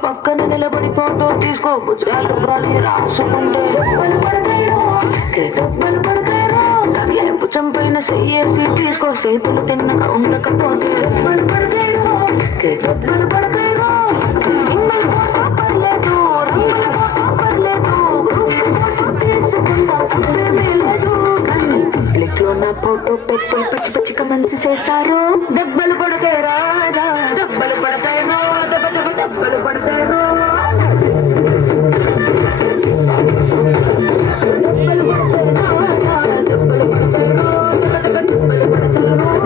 పక్కన నిలబడి ఫోటో తీసుకో గుజరాలు గాలి రాసుకుంటే డబ్బలు పడతాయో సర్లే భుజం పైన చెయ్యేసి తీసుకో చేతులు తిన్నక ఉండకపోతే డబ్బలు పడతాయో పర్లేదు ప్లేట్లో నా ఫోటో పెట్టి పచ్చి పచ్చిగా మంచి చేశారు దెబ్బలు పడతాయి రాజా దెబ్బలు పడతాయి రో దెబ్బలు పడతాయి రో దెబ్బలు పడతాయి రాజా దెబ్బలు పడతాయి రో దెబ్బలు పడతాయి రో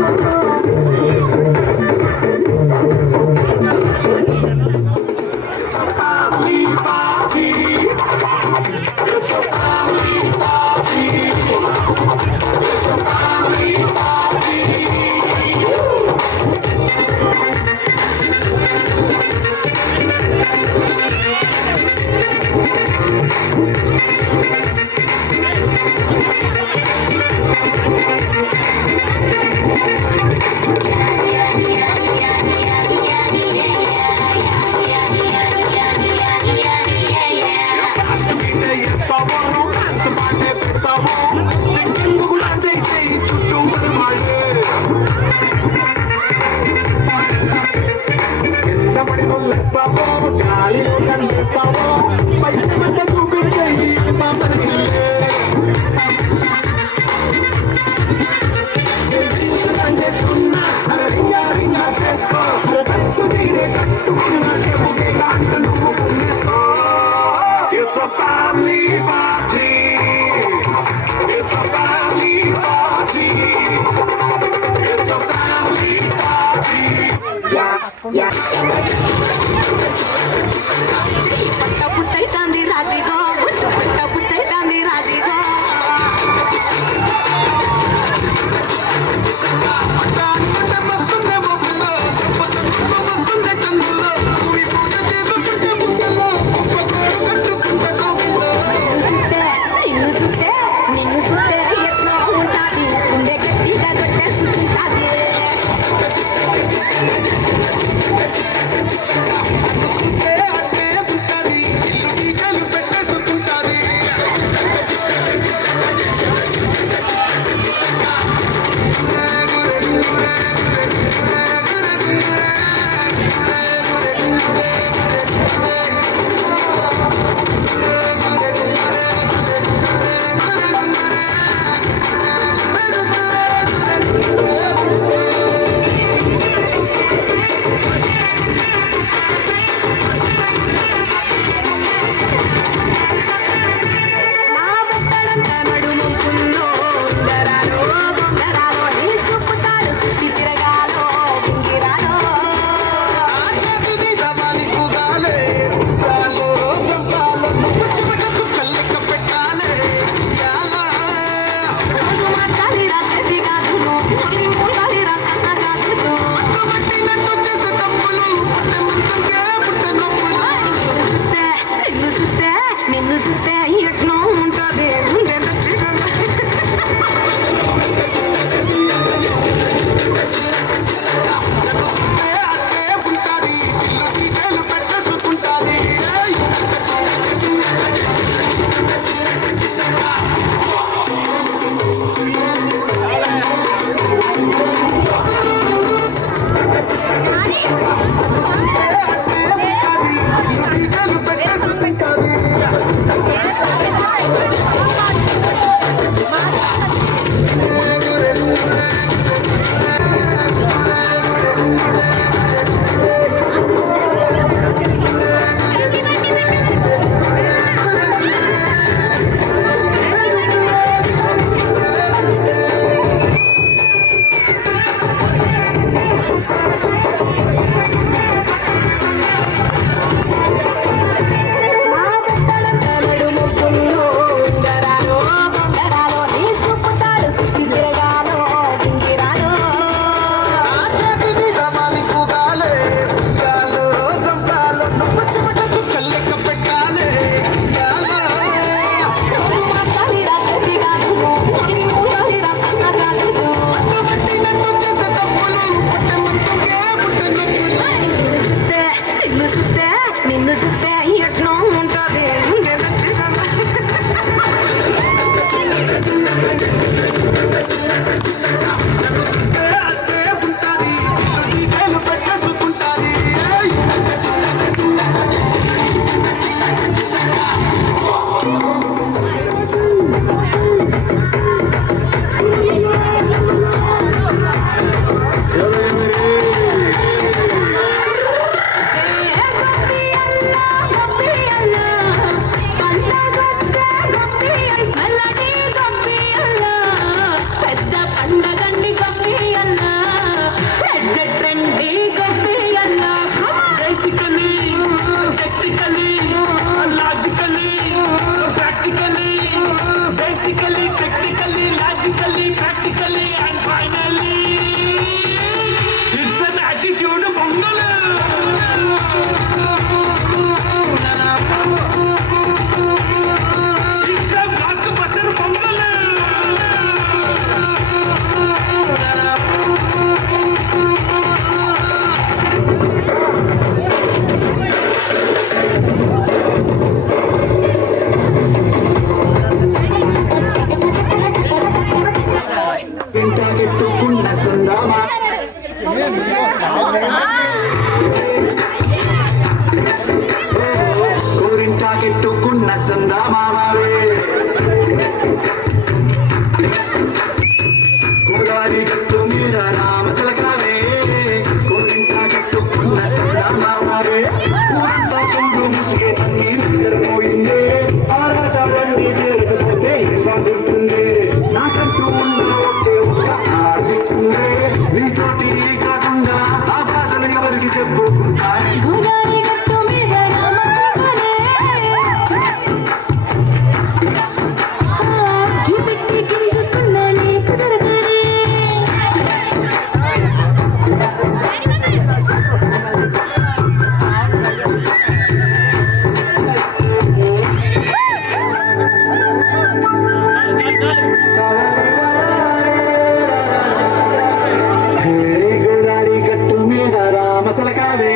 గోదారి గట్టు మీద రామసలకావే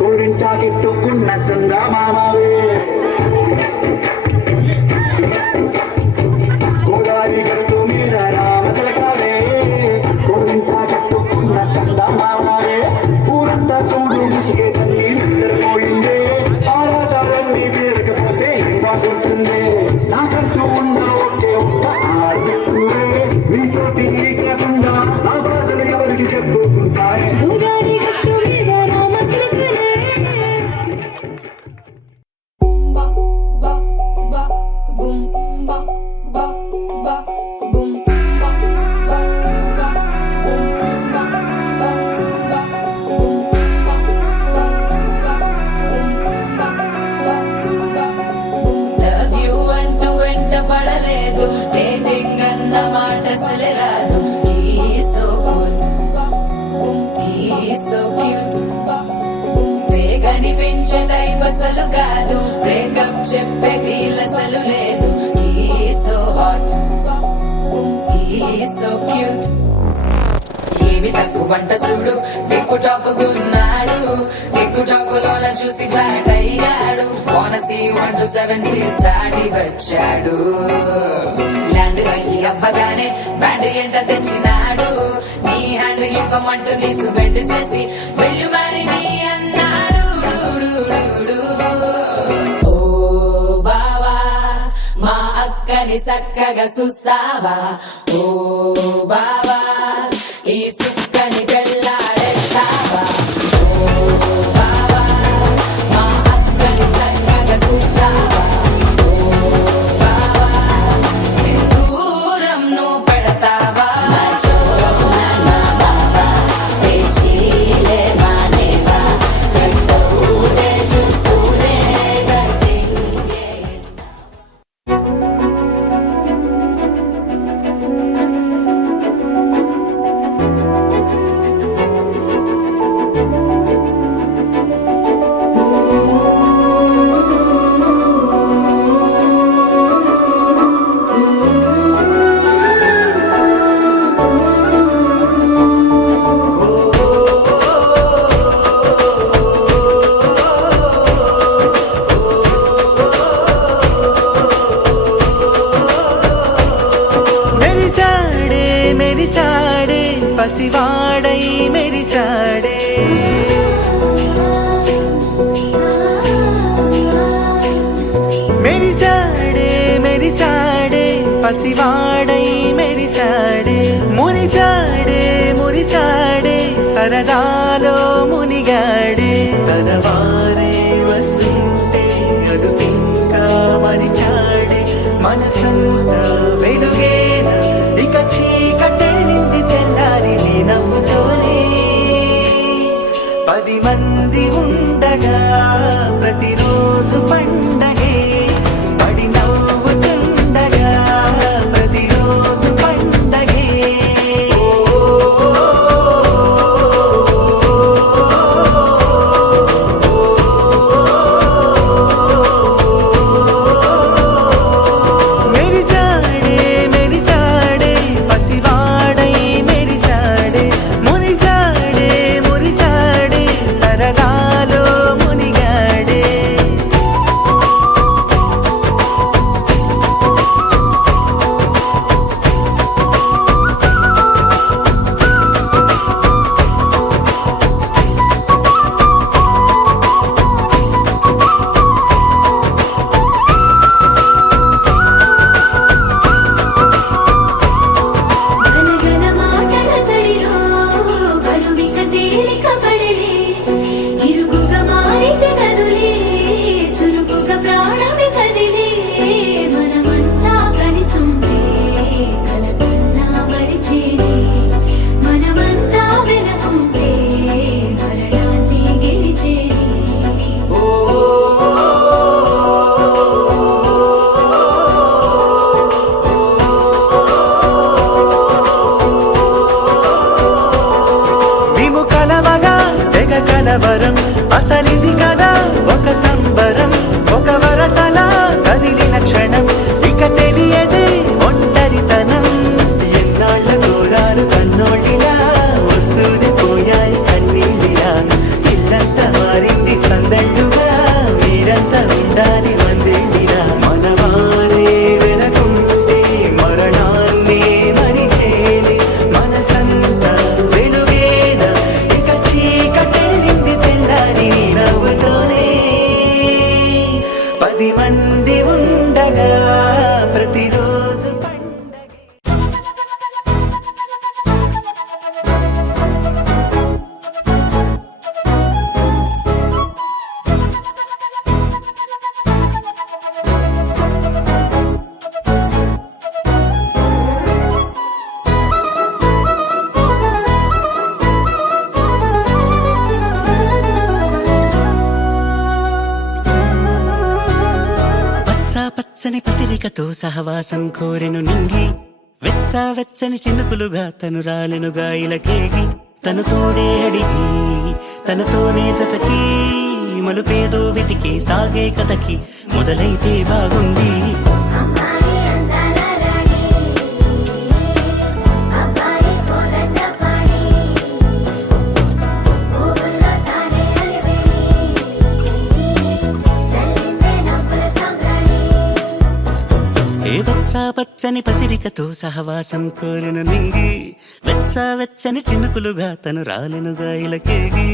కోరింటా కెట్టుకున్న సందా మామావే గోదారి గట్టు మీద రామసలకావే కోరింటా కెట్టుకున్న సందా మామావే ఊరంతా సూడు ముసిగే తల్లి నిద్రపోయిందే ఆరాటాలన్నీ తీరకపోతే ఏం బాగుంటుంది నాకంటూ ఉన్న ఒకే ఒక్క ఆర్దిక్కురే మీతోటి కాకుండా నా బాధలు ఎవరికి చెప్పుకుంటాయి గోదారి గట్టు మీద రామచిలకలే బా బా బా బుమ్ బా బా బా బుమ్ బా బా బా బుమ్ బా బా బా బుమ్ బా బా బా బుమ్ బా బా బా బుమ్ లవ్ యు అంటూ వెంట పడలేదు డేటింగ్ అన్న మాట అసలే రాదు సో గుడ్ సో క్యూట్ కనిపించే టైప్ అసలు కాదు బ్రేకప్ చెప్పే వీల్ అసలు లేదు సో హాట్ సో క్యూట్ ఏవి తక్కువ వంట చూడు టిక్కు టాక్ ఉన్నాడు టిక్కు టాక్ లోన చూసి ఫ్లాట్ అయ్యాడు బోనస్ 1 to 7 సీస్ దాటి వచ్చాడు ల్యాండ్ అయ్యి అవ్వగానే బ్యాండ్ ఎంట తెచ్చినాడు నీ హ్యాండ్ ఇవ్వమంటూ నీసు బెండ్ చేసి వెళ్ళు మరి నీ అన్నాడు ఓ బావా మా అక్కని చక్కగా చూస్తావా ఓ బావా ఈ సుక్కని పెళ్ళాడేస్తావా ఓ బావా మా అక్కని చక్కగా చూస్తావా ఓ బావా సింధూరం నువ్వు పెడతావా నా చోరో నా బావా పేచీలే మానేవా గంటూనే చూస్తూనే గట్టింగే ఇస్తావా మెరిసాడే మెరిసాడే పసివాడై మెరిసాడే మెరిసాడే మెరిసాడే పసివాడై మెరిసాడే మురిసాడే మురిసాడే సరదాలో మునిగాడే తనవారే వస్తుంటే అదుపింకా మరిచాడే మనసంతా వెలుగేన ఇక చీకటెళ్ళింది తెల్లారి నీ నవ్వుతోనే 10 మంది ఉండగా ప్రతిరోజు పండగే పడి నవ్వుతుండగా ప్రతిరోజు పండగే ఓ మంది ఉండగా ప్రతిరోజు పండగే. పచ్చని పసిరికతో సహవాసం కోరెను నింగి, వెచ్చా వెచ్చని చినుకులుగా తను రాలెనుగా ఇలకేగి. తను తోడే అడిగి తనతోనే జతకి మలుపేదో వెతికి సాగే కథకి మొదలైతే బాగుంది. వెచ్చా పచ్చని పసిరికతో సహవాసం కోరెను నింగి, వెచ్చా వెచ్చని చినుకులుగా తను రాలెనుగా ఇలకేగి.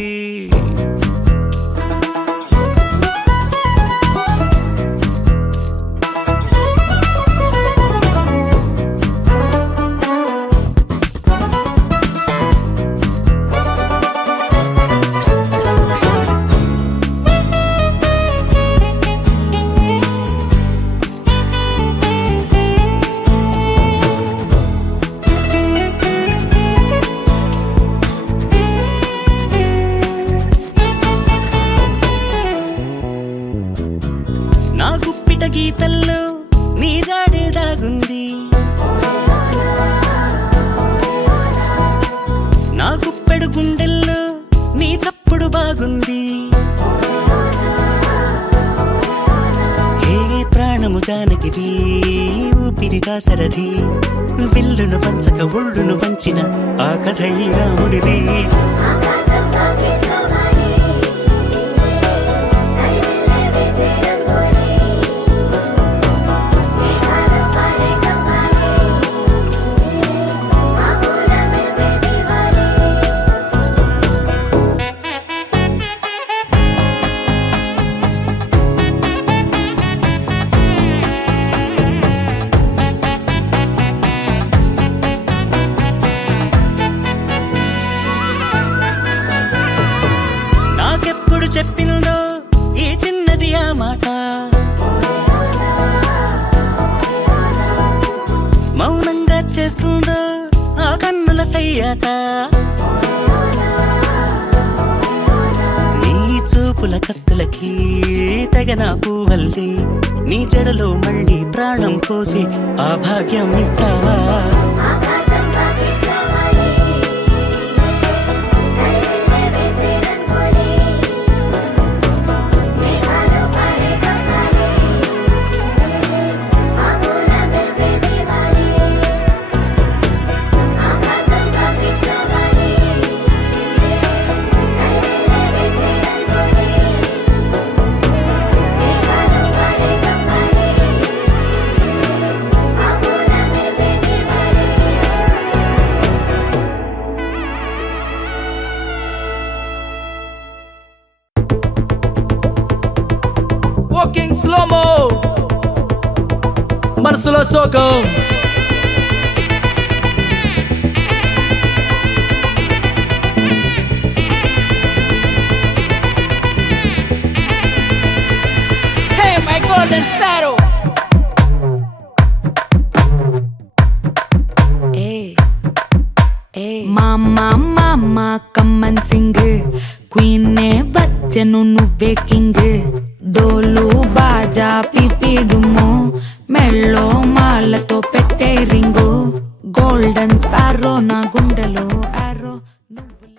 నా గుప్పిట గీతల్లో నీ జాడే దాగుంది, నా గుప్పెడు గుండెల్లో నీ చప్పుడు బాగుంది. హే ప్రాణము జానకిది ఊపిరి దాసరథి, విల్లును పంచక ఒళ్ళును వంచిన ఆ కథ ఈ రాముడిది. నాకెప్పుడు చెప్పిందో ఈ చిన్నది ఆ మాట, మౌనంగా చేస్తుందో ఆ కన్నుల సయ్యాట. నీ చూపుల కత్తులకి తెగన పువ్వల్లి, నీ జడలో మళ్ళీ ప్రాణం పోసి ఆ భాగ్యం ఇస్తావా. వాకింగ్ స్లోమో మనసులో సోకం. Hey my golden sparrow. మామా మామా కమ్మన్ సింగ్, క్వీన్ నే బచ్చను నువ్వే కింగ్. డోలు బాజా పిపి డుమ్ము, మెళ్ళో మాలతో పెట్టే రింగు. గోల్డెన్ స్పారో నా గుండెలో ఆరో నువ్వు.